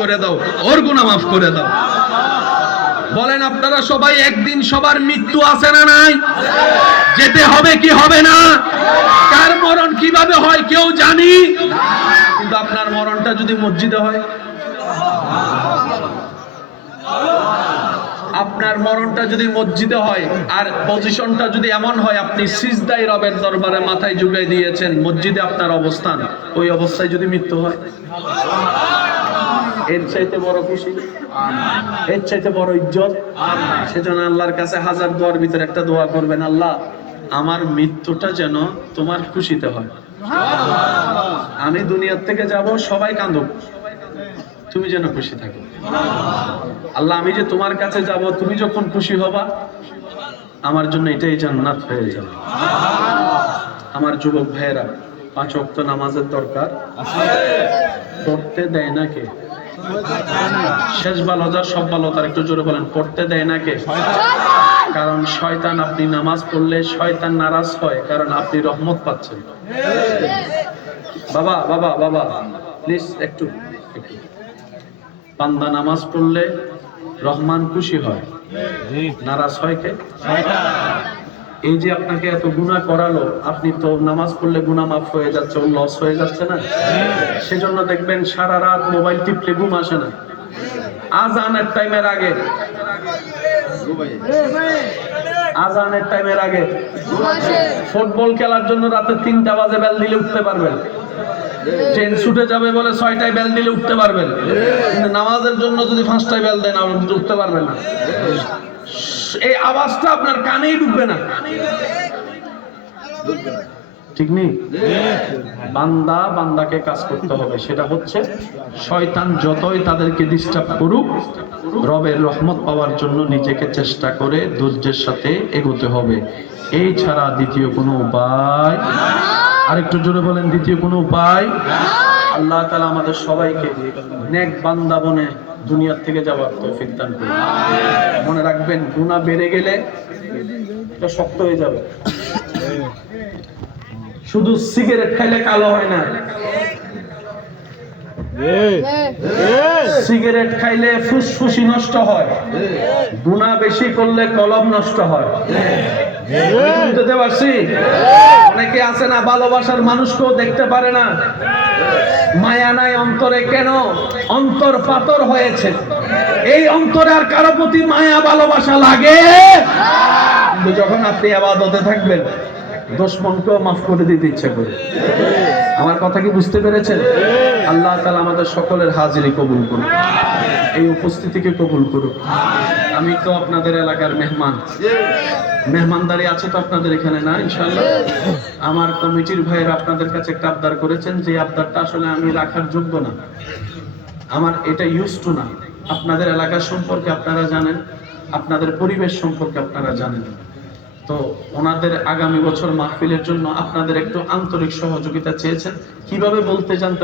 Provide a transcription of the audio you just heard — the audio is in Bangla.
করে দাও, ওর গুনাহ মাফ করে দাও। বলেন আপনারা সবাই একদিন সবার মৃত্যু আছে না নাই? যেতে হবে কি হবে না? কার মরণ কিভাবে হয় কেউ জানি, কিন্তু আপনার মরণটা যদি মসজিদে হয়, আপনার মরণটা যদি মসজিদে হয়, আর পজিশনটা যদি এমন হয় আপনি সিজদায় রবের দরবারে মাথায় ঝুঁকাই দিয়েছেন, মসজিদে আপনার অবস্থান, ওই অবস্থায় যদি মৃত্যু হয়, এর চাইতে বড় খুশি, এর চাইতে বড় ইজ্জত। সেজন্য আল্লাহর কাছে হাজার দোয়ার ভিতরে একটা দোয়া করবেন, আল্লাহ আমার মৃত্যুটা যেন তোমার খুশিতে হয়। আমি দুনিয়ার থেকে যাব, সবাই কাঁদুক, তুমি যেন খুশি থাকো। আল্লাহ আমি যে তোমার কাছে যাব, তুমি যখন খুশি হবা, আমার জন্য এটাই জান্নাত হয়ে যাবে। আমার যুবক ভাইয়েরা, 5 ওয়াক্ত নামাজের দরকার পড়তে দেয় না কে? শেষ ভালো যার সব ভালো তার, একটু জোরে বলেন, পড়তে দেয় না কে? কারণ শয়তান, আপনি নামাজ পড়লে শয়তান নারাজ হয়, কারণ আপনি রহমত পাচ্ছেন। বাবা বাবা বাবা প্লিজ একটু, বান্দা নামাজ পড়লে রহমান খুশি হয়, নারাজ হয় কে? এই যে আপনাকে এত গুনাহ করালো, আপনি তো নামাজ পড়লে গুনাহ মাফ হয়ে যাচ্ছে, ও লস হয়ে যাচ্ছে না? সেজন্য দেখবেন সারা রাত মোবাইল টিপলে ঘুম আসে না। আজানের টাইমের আগে, আজানের টাইমের আগে ফুটবল খেলার জন্য রাতে 3টা বাজে বেল দিলে উঠতে পারবেন, ট্রেন ছুটে যাবে বলে 6টায় বেল দিলে উঠতে পারবেন, কিন্তু নামাজের জন্য যদি 5টায় বেল দেন আপনি উঠতে পারবেন না। এই আওয়াজটা আপনার কানেই ঢুকবে না, ঠিক নেই? বান্দা বান্দাকে কাজ করতে হবে, সেটা হচ্ছে শয়তান যতই তাদেরকে ডিস্টার্ব করুক, রবের রহমত পাওয়ার জন্য নিজেকে চেষ্টা করে ধৈর্যের সাথে এগোতে হবে। এই ছাড়া দ্বিতীয় কোনো উপায়, আরেকটু জোরে বলেন, দ্বিতীয় কোনো উপায়। আল্লাহ তাআলা আমাদের সবাইকে নেক বান্দা বনে দুনিয়ার থেকে যাওয়ার তৌফিক দান করুন। মনে রাখবেন, গুনাহ বেড়ে গেলে এটা শক্ত হয়ে যাবে। শুধু সিগারেট খাইলে কালো হয় না, সিগারেট খাইলে ফুসফুসি নষ্ট হয়, গুনাহ বেশি করলে কলব নষ্ট হয়। বুঝতে পারছি? অনেকে আছে না, ভালোবাসার মানুষকেও দেখতে পারে না, মায়া নাই অন্তরে। কেন? অন্তর পাথর হয়েছে। এই অন্তরে আর কারো প্রতি মায়া ভালোবাসা লাগে, কিন্তু যখন আপনি ইবাদতে থাকবেন, দুশমনকেও মাফ করে দিতে ইচ্ছে করে। আমার কথা কি বুঝতে পেরেছেন? আল্লাহ তাআলা আমাদের সকলের হাজিরি কবুল করুন, এই উপস্থিতিকে কবুল করুন। আমি তো আপনাদের এলাকার মেহমান, মেহমানদারি আছে তো আপনাদের এখানে না ইনশাআল্লাহ। আমার কমিটির ভাইয়েরা আপনাদের কাছে একটা আবদার করেছেন, যে আবদারটা আসলে আমি রাখার যোগ্য না, আমার এটা ইউজ টু না। আপনাদের এলাকা সম্পর্কে আপনারা জানেন, আপনাদের পরিবেশ সম্পর্কে আপনারা জানেন, তো ওনাদের আগামী বছর মাহফিলের জন্য আপনাদের একটু আন্তরিক সহযোগিতা চেয়েছেন। কিভাবে বলতে জানতে